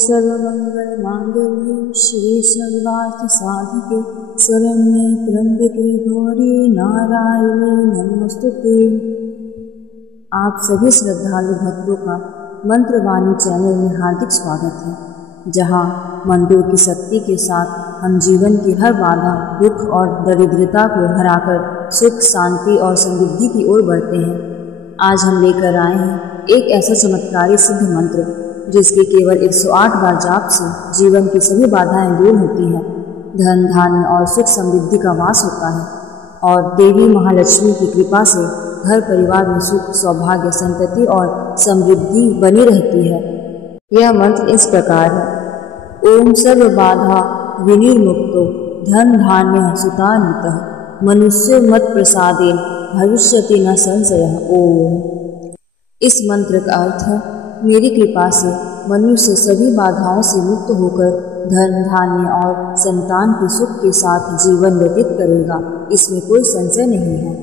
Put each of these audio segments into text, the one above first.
सर्वमङ्गलमाङ्गल्ये शिवे सर्वार्थसाधिके शरण्ये त्र्यम्बके गौरी नारायणे नमोस्तुते। आप सभी श्रद्धालु भक्तों का मंत्रवाणी चैनल में हार्दिक स्वागत है, जहां मंत्रों की शक्ति के साथ हम जीवन की हर बाधा, दुख और दरिद्रता को हराकर सुख, शांति और समृद्धि की ओर बढ़ते हैं। आज हम लेकर आए हैं एक ऐसा चमत्कारी सिद्ध मंत्र जिसके केवल 108 बार जाप से जीवन की सभी बाधाएं दूर होती हैं, धन धान्य और सुख समृद्धि का वास होता है और देवी महालक्ष्मी की कृपा से घर परिवार में सुख, सौभाग्य, संतति और समृद्धि बनी रहती है। यह मंत्र इस प्रकार है। ओम सर्व बाधा विनिर्मुक्तो धन धान्य सुतान्वितः मनुष्यो मत प्रसादेन भविष्यति न संशयः। ओम। इस मंत्र का अर्थ है, मेरी कृपा से मनुष्य सभी बाधाओं से मुक्त होकर धन धान्य और संतान के सुख के साथ जीवन व्यतीत करेगा, इसमें कोई संशय नहीं है।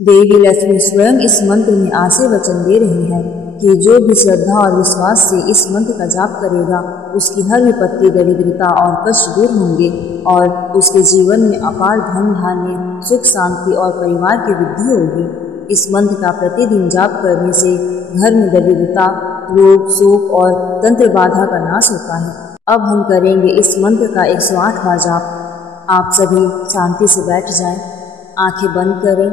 देवी लक्ष्मी स्वयं इस मंत्र में आशे वचन दे रही है कि जो भी श्रद्धा और विश्वास से इस मंत्र का जाप करेगा, उसकी हर विपत्ति, दरिद्रता और कष्ट दूर होंगे और उसके जीवन में अपार धन धान्य, सुख, शांति और परिवार की वृद्धि होगी। इस मंत्र का प्रतिदिन जाप करने से घर में दरिद्रता, रोग, शोक और तंत्र बाधा का नाश होता है। अब हम करेंगे इस मंत्र का 108 बार जाप। आप सभी शांति से बैठ जाएं, आंखें बंद करें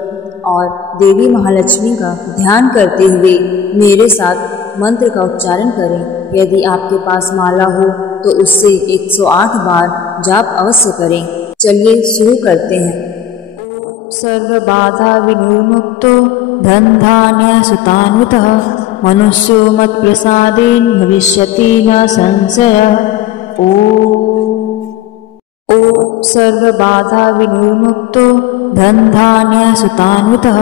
और देवी महालक्ष्मी का ध्यान करते हुए मेरे साथ मंत्र का उच्चारण करें। यदि आपके पास माला हो तो उससे 108 बार जाप अवश्य करें। चलिए शुरू करते हैं। सर्व बाधा विनिर्मुक्तो धन धान्य सुतान्वितः मनुष्यो मत प्रसादेन भविष्यति न संशयः। ओम सर्व बाधा विनिर्मुक्तो धन धान्य सुतान्वितः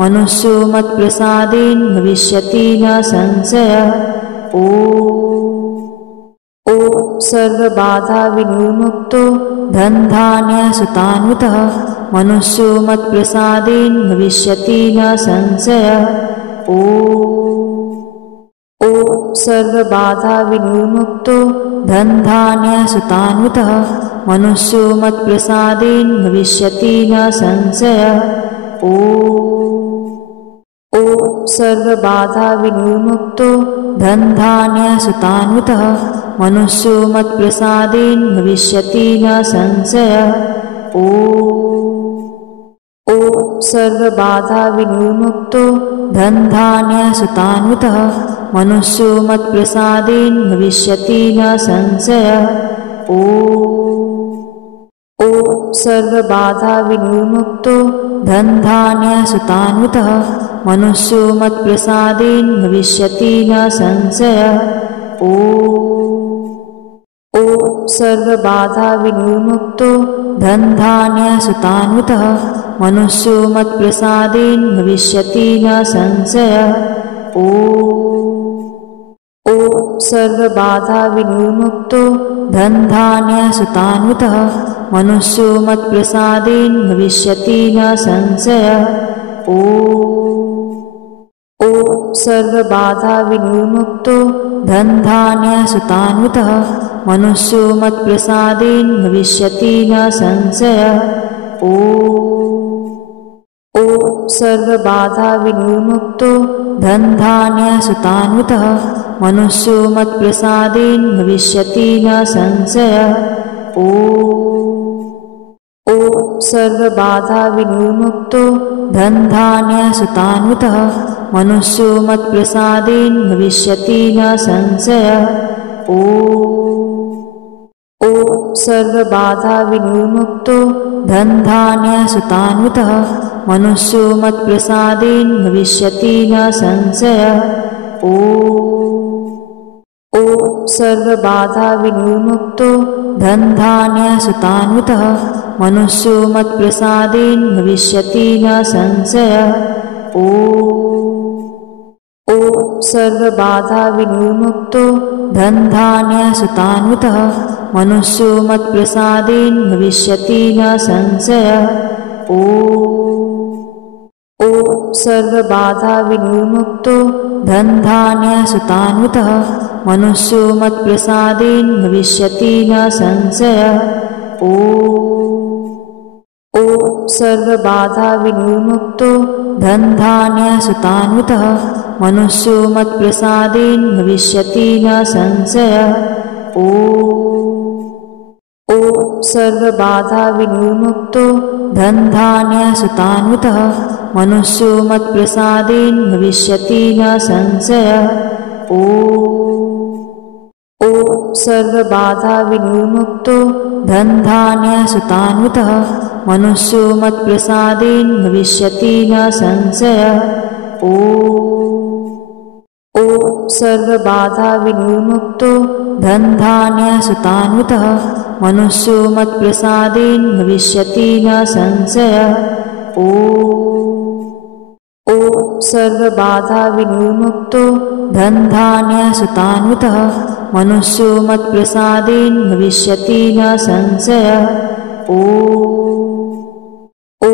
मनुष्यो मत प्रसादेन भविष्यति न संशयः। ओम सर्व बाधा विनिर्मुक्तो धन धान्य सुतान्वितः मनुष्यो मत प्रसादेन भविष्यति न संशयः। ओम सर्व बाधा विनिर्मुक्तो धन धान्य सुतान्वितः मनुष्यो मत प्रसादेन भविष्यति न संशयः। ओम सर्व बाधा विनिर्मुक्तो धन धान्य सुतान्वितः मनुष्यो मत प्रसादेन भविष्यति न संशयः। ओम सर्व बाधा विनिर्मुक्तो धन धान्य सुतान्वितः मनुष्यो मत प्रसादेन भविष्यति न संशयः। ओम सर्व बाधा विनिर्मुक्तो धन धान्य सुतान्वितः मनुष्यो मत प्रसादेन भविष्यति न संशयः। ओम सर्व बाधा विनिर्मुक्तो धन धान्य सुतान्वितः मनुष्यो मत प्रसादेन भविष्यति न संशयः। ओम सर्व बाधा विनिर्मुक्तो धन धान्य सुतान्वितः मनुष्यो मत प्रसादेन भविष्यति न संशयः। ओम सर्व बाधा विनिर्मुक्तो धन धान्य सुतान्वितः मनुष्यो मत प्रसादेन भविष्यति न संशयः। ओम सर्व बाधा विनिर्मुक्तो धन धान्य सुतान्वितः मनुष्यो मत प्रसादेन भविष्यति न संशयः। ओम सर्व बाधा विनिर्मुक्तो धन धान्य सुतान्वितः मनुष्यो मत प्रसादेन भविष्यति न संशयः। ओम सर्व बाधा विनिर्मुक्तो धन धान्य सुतान्वितः मनुष्यो मत प्रसादेन भविष्यति न संशयः। ओम सर्व बाधा विनिर्मुक्तो धन धान्य सुतान्वितः मनुष्यो मत प्रसादेन भविष्यति न संशयः। ओम सर्व बाधा विनिर्मुक्तो धन धान्य सुतान्वितः मनुष्यो मत प्रसादेन भविष्यति न संशयः। ओम सर्व बाधा विनिर्मुक्तो धन धान्य सुतान्वितः मनुष्यो मत्प्रसादेन भविष्यति न संशयः। ॐ सर्वबाधा विनिर्मुक्तो धनधान्यसुतान्वितः मनुष्यो मत्प्रसादेन भविष्यति न संशयः। ॐ सर्वबाधा विनिर्मुक्तो धनधान्यसुतान्वितः मनुष्यो मत्प्रसादेन भविष्यति न संशयः। ॐ सर्वबाधा विनिर्मुक्तो धनधान्यसुतान्वितः मनुष्यो मत्प्रसादेन भविष्यति न संशयः। ॐ सर्वबाधा विनिर्मुक्तो धनधान्यसुतान्वितः मनुष्यो मत्प्रसादेन भविष्यति न संशयः। ॐ सर्वबाधा विनिर्मुक्तो धनधान्यसुतान्वितः मनुष्यो मत्प्रसादेन भविष्यति न संशयः। ॐ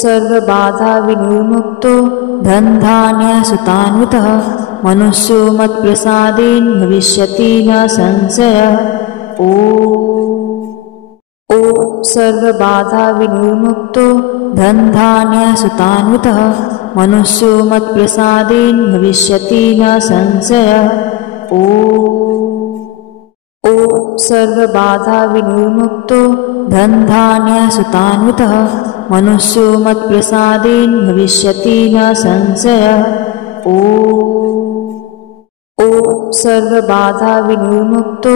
सर्वबाधा विनिर्मुक्तो धनधान्यसुतान्वितः मनुष्यो मत्प्रसादेन भविष्यति न संशयः। ॐ सर्वबाधा विनिर्मुक्तो धनधान्यसुतान्वितः मनुष्यो मत्प्रसादेन भविष्यति न संशयः। ॐ सर्वबाधा विनिर्मुक्तो धनधान्यसुतान्वितः मनुष्यो मत्प्रसादेन भविष्यति न संशयः। ॐ सर्वबाधा विनिर्मुक्तो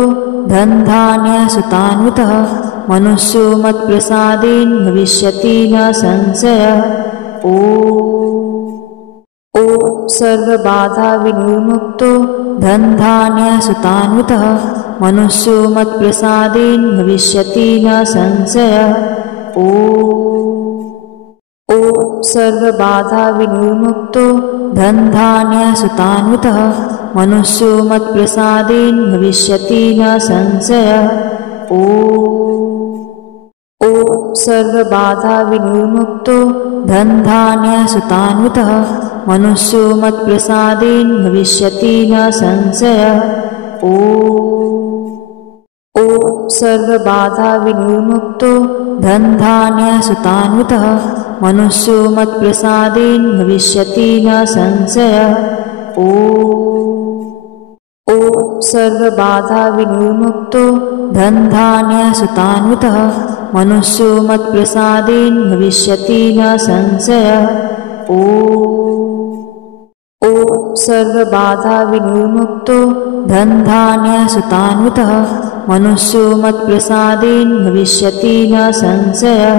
धनधान्यसुतान्वितः मनुष्यो मत्प्रसादेन भविष्यति न संशयः। ॐ सर्वबाधा विनिर्मुक्तो धनधान्यसुतान्वितः मनुष्यो मत्प्रसादेन भविष्यति न संशयः। ॐ सर्वबाधा विनिर्मुक्तो धनधान्यसुतान्वितः मनुष्यो मत्प्रसादेन भविष्यति न संशयः। ॐ सर्वबाधा विनिर्मुक्तो धनधान्यसुतान्वितः मनुष्यो मत्प्रसादेन भविष्यति न संशयः। ॐ सर्वबाधा विनिर्मुक्तो धनधान्यसुतान्वितः मनुष्यो मत्प्रसादेन भविष्यति न संशयः। ॐ सर्वबाधा विनिर्मुक्तो धनधान्यसुतान्वितः मनुष्यो मत्प्रसादेन भविष्यति न संशयः। ॐ सर्वबाधा विनिर्मुक्तो धनधान्यसुतान्वितः मनुष्यो मत्प्रसादेन भविष्यति न संशयः।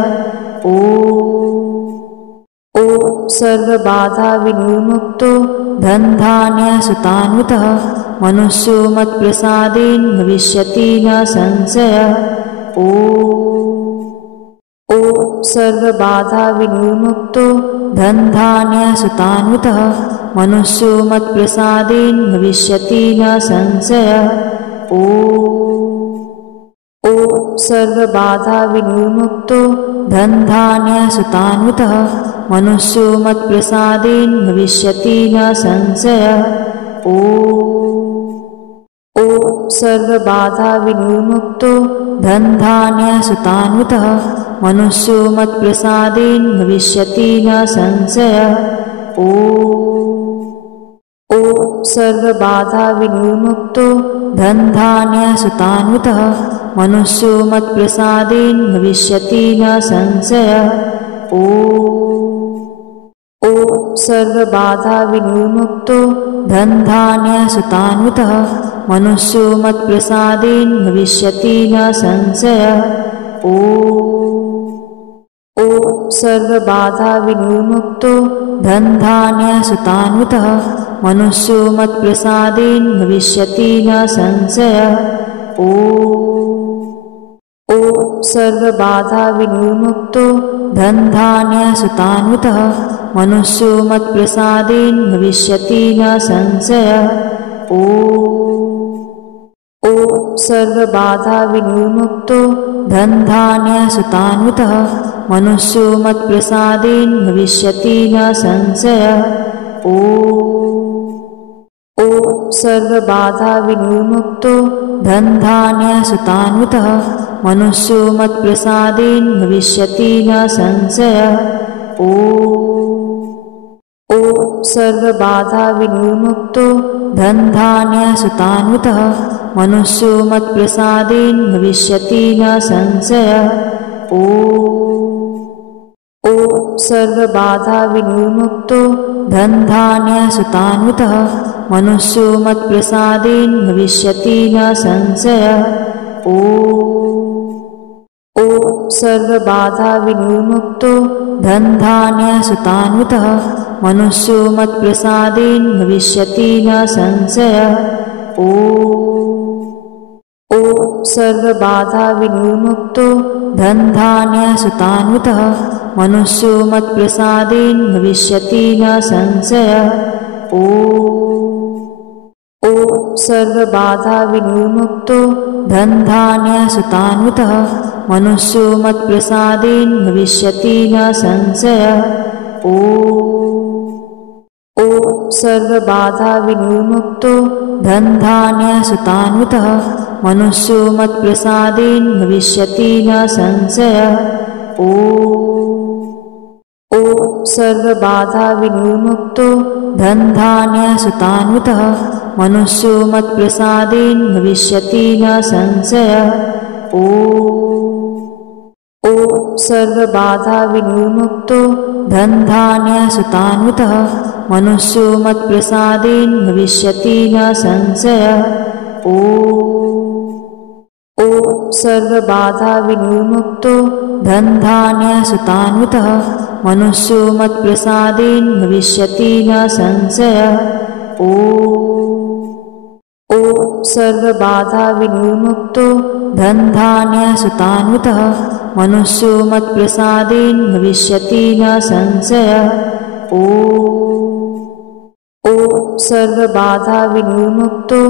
ॐ सर्वबाधा विनिर्मुक्तो धनधान्यसुतान्वितः मनुष्यो मत्प्रसादेन भविष्यति न संशयः। ॐ सर्वबाधा विनिर्मुक्तो धनधान्यसुतान्वितः मनुष्यो मत्प्रसादेन भविष्यति न संशयः। ॐ सर्वबाधा विनिर्मुक्तो धनधान्यसुतान्वितः मनुष्यो मत्प्रसादेन भविष्यति न संशयः। ॐ सर्वबाधा विनिर्मुक्तो धनधान्यसुतान्वितः मनुष्यो मत्प्रसादेन भविष्यति न संशयः। ॐ सर्वबाधा विनिर्मुक्तो धनधान्यसुतान्वितः मनुष्यो मत्प्रसादेन भविष्यति न संशयः। ॐ सर्वबाधा विनिर्मुक्तो धनधान्यसुतान्वितः मनुष्यो मत्प्रसादेन भविष्यति न संशयः। ॐ सर्वबाधा विनिर्मुक्तो धनधान्यसुतान्वितः मनुष्यो मत्प्रसादेन भविष्यति न संशयः। ॐ सर्वबाधा विनिर्मुक्तो धनधान्यसुतान्वितः मनुष्यो मत्प्रसादेन भविष्यति न संशयः। ॐ सर्वबाधा विनिर्मुक्तो धनधान्यसुतान्वितः मनुष्यो मत्प्रसादेन भविष्यति न संशयः। ॐ सर्वबाधा विनिर्मुक्तो धनधान्यसुतान्वितः मनुष्यो मत्प्रसादेन भविष्यति न संशयः। ॐ सर्वबाधा विनिर्मुक्तो धनधान्यसुतान्वितः मनुष्यो मत्प्रसादेन भविष्यति न संशयः। ॐ सर्वबाधा विनिर्मुक्तो धनधान्यसुतान्वितः मनुष्यो मत्प्रसादेन भविष्यति न संशयः। ॐ सर्वबाधा विनिर्मुक्तो धनधान्यसुतान्वितः मनुष्यो मत्प्रसादेन भविष्यति न संशयः। ॐ सर्वबाधा विनिर्मुक्तो धनधान्यसुतान्वितः मनुष्यो मत्प्रसादेन भविष्यति न संशयः। ॐ सर्वबाधा विनिर्मुक्तो धनधान्यसुतान्वितः मनुष्यो मत्प्रसादेन भविष्यति न संशयः। ॐ सर्वबाधा विनिर्मुक्तो धनधान्यसुतान्वितः मनुष्यो मत्प्रसादेन भविष्यति न संशयः। ॐ सर्वबाधा विनिर्मुक्तो धनधान्यसुतान्वितः मनुष्यो मत्प्रसादेन भविष्यति न संशयः। ॐ सर्वबाधा विनिर्मुक्तो धनधान्यसुतान्वितः मनुष्यो मत्प्रसादेन भविष्यति न संशयः। ॐ सर्वबाधा विनिर्मुक्तो धनधान्यसुतान्वितः मनुष्यो मत्प्रसादेन भविष्यति न संशयः। ॐ सर्वबाधा विनिर्मुक्तो धनधान्यसुतान्वितः मनुष्यो मत्प्रसादेन भविष्यति न संशयः। ॐ सर्वबाधा विनिर्मुक्तो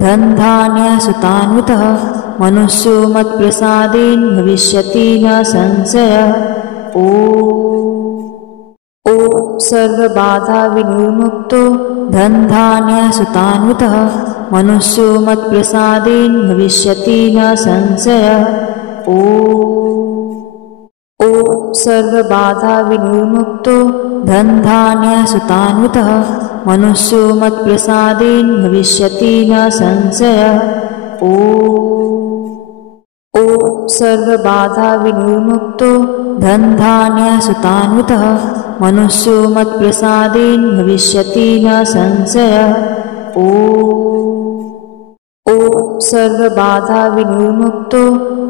धनधान्यसुतान्वितः मनुष्यो मत्प्रसादेन भविष्यति न संशयः। ॐ सर्वबाधा विनिर्मुक्तो धनधान्यसुतान्वितः मनुष्यो मत्प्रसादेन भविष्यति न संशयः। ॐ सर्वबाधा विनिर्मुक्तो धनधान्यसुतान्वितः मनुष्यो मत्प्रसादेन भविष्यति न संशयः। ॐ सर्वबाधा विनिर्मुक्तो धनधान्यसुतान्वितः मनुष्यो मत्प्रसादेन भविष्यति न संशयः। ॐ सर्वबाधा विनिर्मुक्तो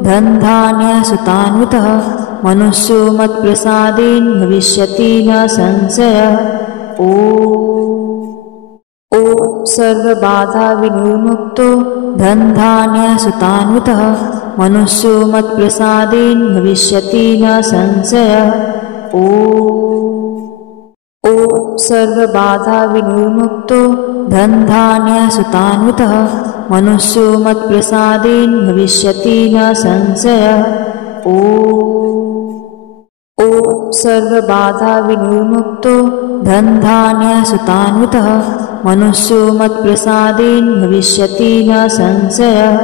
धनधान्यसुतान्वितः मनुष्यो मत्प्रसादेन भविष्यति न संशयः। ॐ सर्वबाधा विनिर्मुक्तो धनधान्यसुतान्वितः मनुष्यो मत्प्रसादेन भविष्यति न संशयः। ॐ सर्वबाधा विनिर्मुक्तो धनधान्यसुतान्वितः मनुष्यो मत्प्रसादेन भविष्यति न संशयः। ॐ सर्वबाधा विनिर्मुक्तो धनधान्यसुतान्वितः मनुष्यो मत्प्रसादेन भविष्यति न संशयः।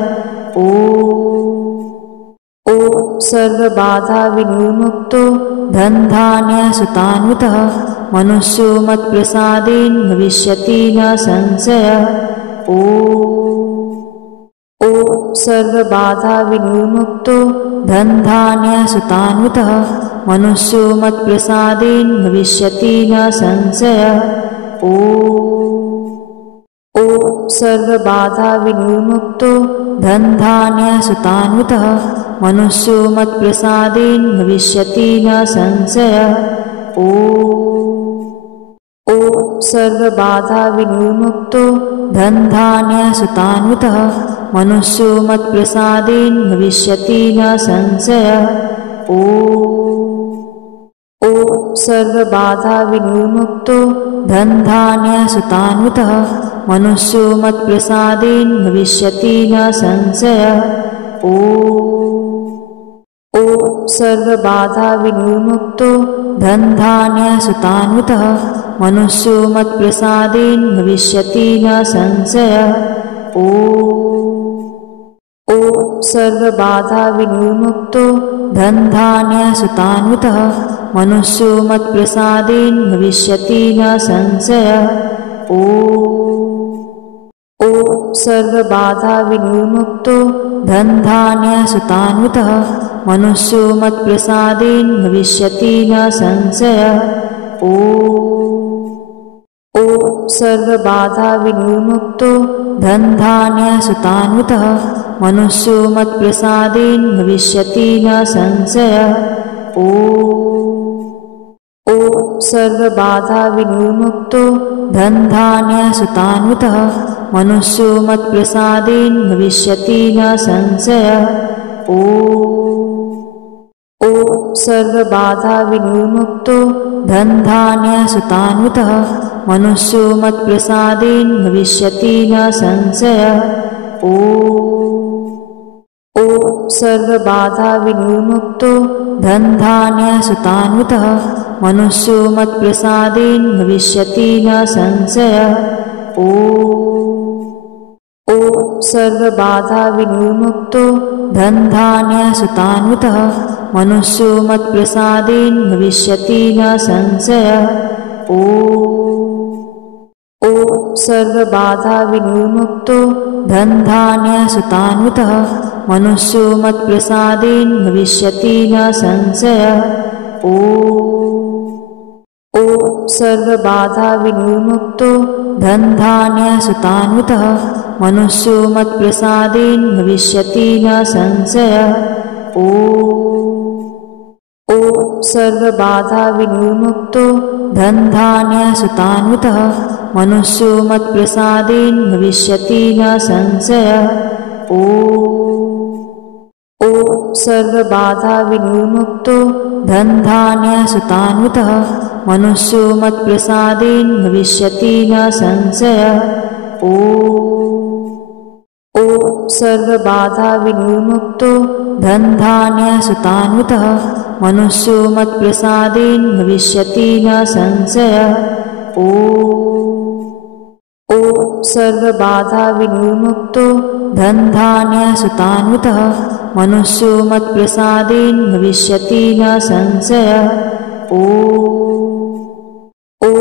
ॐ सर्वबाधा विनिर्मुक्तो धनधान्यसुतान्वितः मनुष्यो मत्प्रसादेन भविष्यति न संशयः। ॐ सर्वबाधा विनिर्मुक्तो धनधान्यसुतान्वितः मनुष्यो मत्प्रसादेन भविष्यति न संशयः। ॐ सर्वबाधा विनिर्मुक्तो धनधान्यसुतान्वितः मनुष्यो मत्प्रसादेन भविष्यति न संशयः। ॐ सर्वबाधा विनिर्मुक्तो धनधान्यसुतान्वितः मनुष्यो मत्प्रसादेन भविष्यति न संशयः। ॐ सर्वबाधा विनिर्मुक्तो धनधान्यसुतान्वितः मनुष्यो मत्प्रसादेन भविष्यति न संशयः। ॐ सर्वबाधा विनिर्मुक्तो धनधान्यसुतान्वितः मनुष्यो मत्प्रसादेन भविष्यति न संशयः। ॐ सर्वबाधा विनिर्मुक्तो धनधान्यसुतान्वितः मनुष्यो मत्प्रसादेन भविष्यति न संशयः। ॐ सर्वबाधा विनिर्मुक्तो धनधान्यसुतान्वितः मनुष्यो मत्प्रसादेन भविष्यति न संशयः। ॐ सर्वबाधा विनिर्मुक्तो धनधान्यसुतान्वितः मनुष्यो मत्प्रसादेन भविष्यति न संशयः। ॐ सर्वबाधा विनिर्मुक्तो धनधान्यसुतान्वितः मनुष्यो मत्प्रसादेन भविष्यति न संशयः। ॐ सर्वबाधा विनिर्मुक्तो धनधान्यसुतान्वितः मनुष्यो मत्प्रसादेन भविष्यति न संशयः। ॐ सर्वबाधा विनिर्मुक्तो धनधान्यसुतान्वितः मनुष्यो मत्प्रसादेन भविष्यति न संशयः। ॐ सर्वबाधा विनिर्मुक्तो धनधान्यसुतान्वितः मनुष्यो मत्प्रसादेन भविष्यति न संशयः। ॐ सर्वबाधा विनिर्मुक्तो धनधान्यसुतान्वितः मनुष्यो मत्प्रसादेन भविष्यति न संशयः। ॐ सर्वबाधा विनिर्मुक्तो धनधान्यसुतान्वितः मनुष्यो मत्प्रसादेन भविष्यति न संशयः। ॐ सर्वबाधा विनिर्मुक्तो धनधान्यसुतान्वितः मनुष्यो मत्प्रसादेन भविष्यति न संशयः। ॐ सर्वबाधा विनिर्मुक्तो धनधान्यसुतान्वितः मनुष्यो मत्प्रसादेन भविष्यति न संशयः। ॐ सर्वबाधा विनिर्मुक्तो धनधान्यसुतान्वितः मनुष्यो मत्प्रसादेन भविष्यति न संशयः। ॐ सर्वबाधा विनिर्मुक्तो धनधान्यसुतान्वितः मनुष्यो मत्प्रसादेन भविष्यति न संशयः। ॐ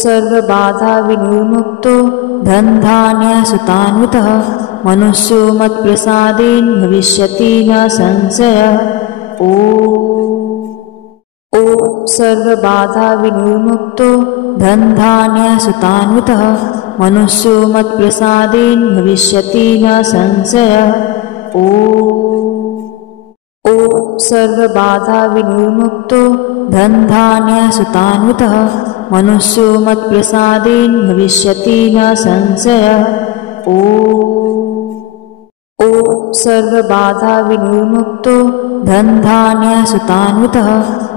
सर्वबाधा विनिर्मुक्तो धनधान्यसुतान्वितः मनुष्यो मत्प्रसादेन भविष्यति न संशयः। ॐ सर्वबाधा विनिर्मुक्तो धनधान्यसुतान्वितः मनुष्यो मत्प्रसादेन भविष्यति न संशयः। ॐ सर्वबाधा विनिर्मुक्तो धनधान्यसुतान्वितः मनुष्यो मत्प्रसादेन भविष्यति न संशयः। ॐ सर्वबाधा विनिर्मुक्तो धनधान्यसुतान्वितः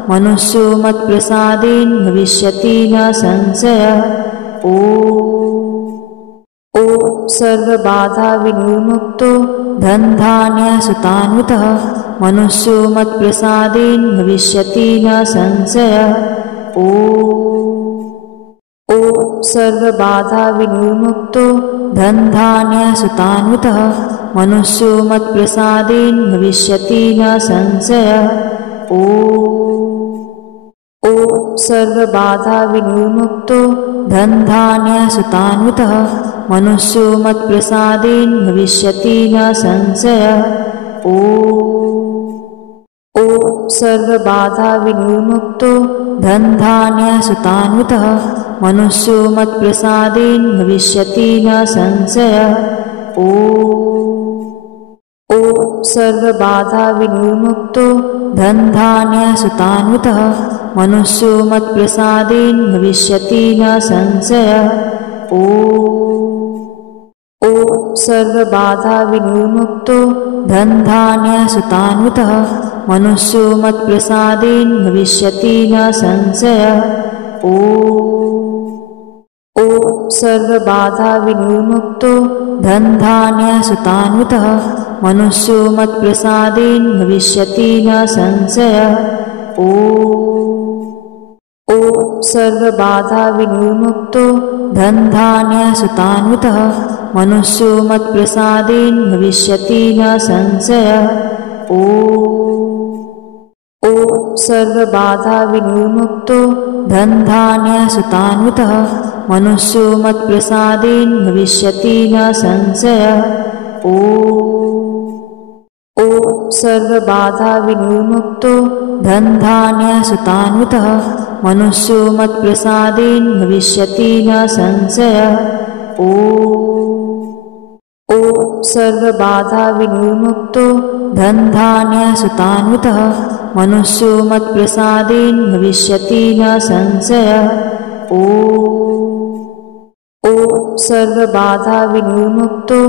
मनुष्यो मत्प्रसादेन भविष्यति न संशयः। ॐ सर्वबाधा विनिर्मुक्तो धनधान्यसुतान्वितः मनुष्यो मत्प्रसादेन भविष्यति न संशयः। ॐ सर्वबाधा विनिर्मुक्तो धनधान्यसुतान्वितः मनुष्यो मत्प्रसादेन भविष्यति न संशयः। ॐ सर्वबाधा विनिर्मुक्तो धनधान्यसुतान्वितः मनुष्यो मत्प्रसादेन भविष्यति न संशयः। ॐ सर्वबाधा विनिर्मुक्तो धनधान्यसुतान्वितः मनुष्यो मत्प्रसादेन भविष्यति न संशयः। ॐ सर्वबाधा विनिर्मुक्तो धनधान्यसुतान्वितः मनुष्यो मत्प्रसादेन भविष्यति न संशयः। ॐ सर्वबाधा विनिर्मुक्तो धनधान्यसुतान्वितः मनुष्यो मत्प्रसादेन भविष्यति न संशयः। ॐ सर्वबाधा विनिर्मुक्तो धनधान्यसुतान्वितः मनुष्यो मत्प्रसादेन भविष्यति न संशयः। ॐ सर्वबाधा विनिर्मुक्तो धनधान्यसुतान्वितः मनुष्यो मत्प्रसादेन भविष्यति न संशयः। ॐ सर्वबाधा विनिर्मुक्तो धनधान्यसुतान्वितः मनुष्यो मत्प्रसादेन भविष्यति न संशयः। ॐ सर्वबाधा विनिर्मुक्तो धनधान्यसुतान्वितः मनुष्यो मत्प्रसादेन भविष्यति न संशयः। ॐ सर्वबाधा विनिर्मुक्तो धनधान्यसुतान्वितः मनुष्यो मत्प्रसादेन भविष्यति न संशयः। ॐ सर्वबाधा विनिर्मुक्तो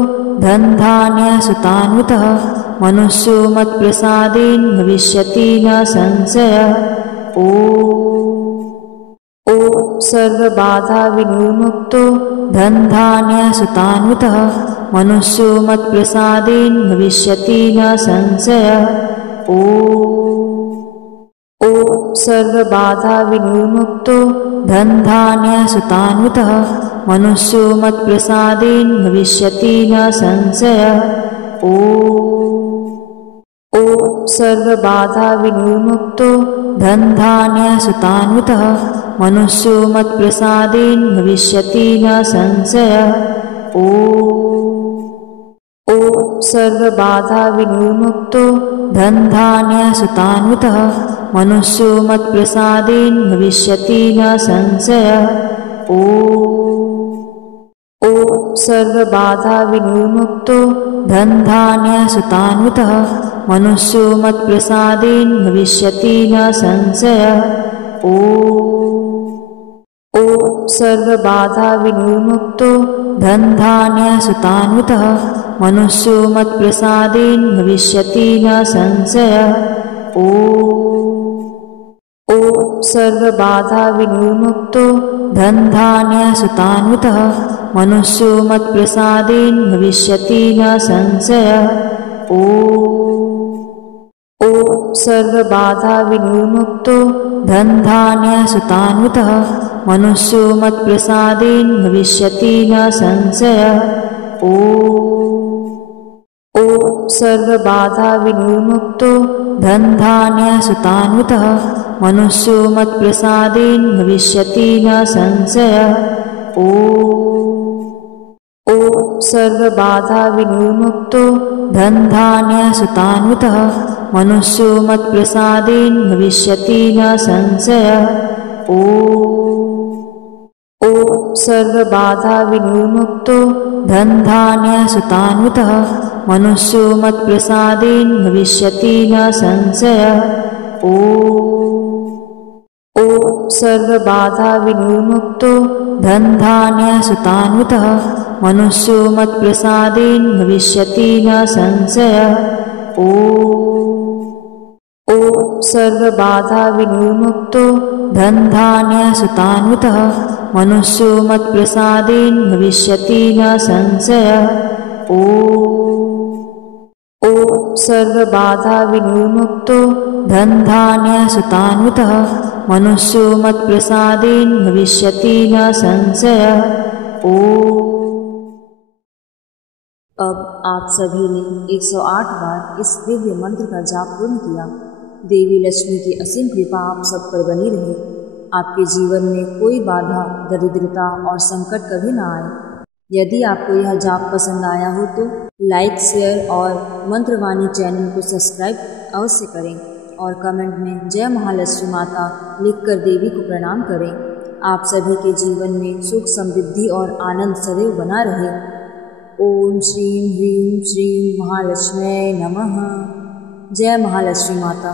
धनधान्यसुतान्वितः मनुष्यो मत्प्रसादेन भविष्यति न संशयः। ॐ सर्वबाधा विनिर्मुक्तो धनधान्यसुतान्वितः मनुष्यो मत्प्रसादेन भविष्यति न संशयः। ॐ सर्वबाधा विनिर्मुक्तो धनधान्यसुतान्वितः मनुष्यो मत्प्रसादेन भविष्यति न संशयः। ॐ सर्वबाधा विनिर्मुक्तो धनधान्यसुतान्वितः मनुष्यो मत्प्रसादेन भविष्यति न संशयः। ॐ सर्वबाधा विनिर्मुक्तो धनधान्यसुतान्वितः मनुष्यो मत्प्रसादेन भविष्यति न संशयः। ॐ सर्वबाधा विनिर्मुक्तो धनधान्यसुतान्वितः मनुष्यो मत्प्रसादेन भविष्यति न संशयः। ॐ सर्वबाधा विनिर्मुक्तो धनधान्यसुतान्वितः मनुष्यो मत्प्रसादेन भविष्यति न संशयः। ॐ सर्वबाधा विनिर्मुक्तो धनधान्यसुतान्वितः मनुष्यो मत्प्रसादेन भविष्यति न संशयः। ॐ सर्वबाधा विनिर्मुक्तो धनधान्यसुतान्वितः मनुष्यो मत्प्रसादेन भविष्यति न संशयः। ॐ सर्वबाधा विनिर्मुक्तो धनधान्यसुतान्वितः मनुष्यो मत्प्रसादेन भविष्यति न संशयः। ॐ सर्वबाधा विनिर्मुक्तो धनधान्यसुतान्वितः मनुष्यो मत्प्रसादेन भविष्यति न संशयः। ॐ सर्वबाधा विनिर्मुक्तो धनधान्यसुतान्वितः मनुष्यो मत्प्रसादेन भविष्यति न संशयः। ॐ सर्वबाधा विनिर्मुक्तो धनधान्यसुतान्वितः मनुष्यो मत्प्रसादेन भविष्यति न संशयः। ॐ सर्वबाधा विनिर्मुक्तो धनधान्यसुतान्वितः मनुष्यो मत्प्रसादेन भविष्यति न संशयः। ॐ सर्वबाधा विनिर्मुक्तो धनधान्यसुतान्वितः मनुष्यो मत्प्रसादेन भविष्यति न संशयः। अब आप सभी ने 108 बार इस दिव्य मंत्र का जाप पूर्ण किया। देवी लक्ष्मी की असीम कृपा आप सब पर बनी रहे। आपके जीवन में कोई बाधा, दरिद्रता और संकट कभी ना आए। यदि आपको यह जाप पसंद आया हो तो लाइक, शेयर और मंत्रवाणी चैनल को सब्सक्राइब अवश्य करें और कमेंट में जय महालक्ष्मी माता लिखकर देवी को प्रणाम करें। आप सभी के जीवन में सुख, समृद्धि और आनंद सदैव बना रहे। ओम श्रीं ह्रीं श्रीं महालक्ष्म्यै नमः। जय महालक्ष्मी माता।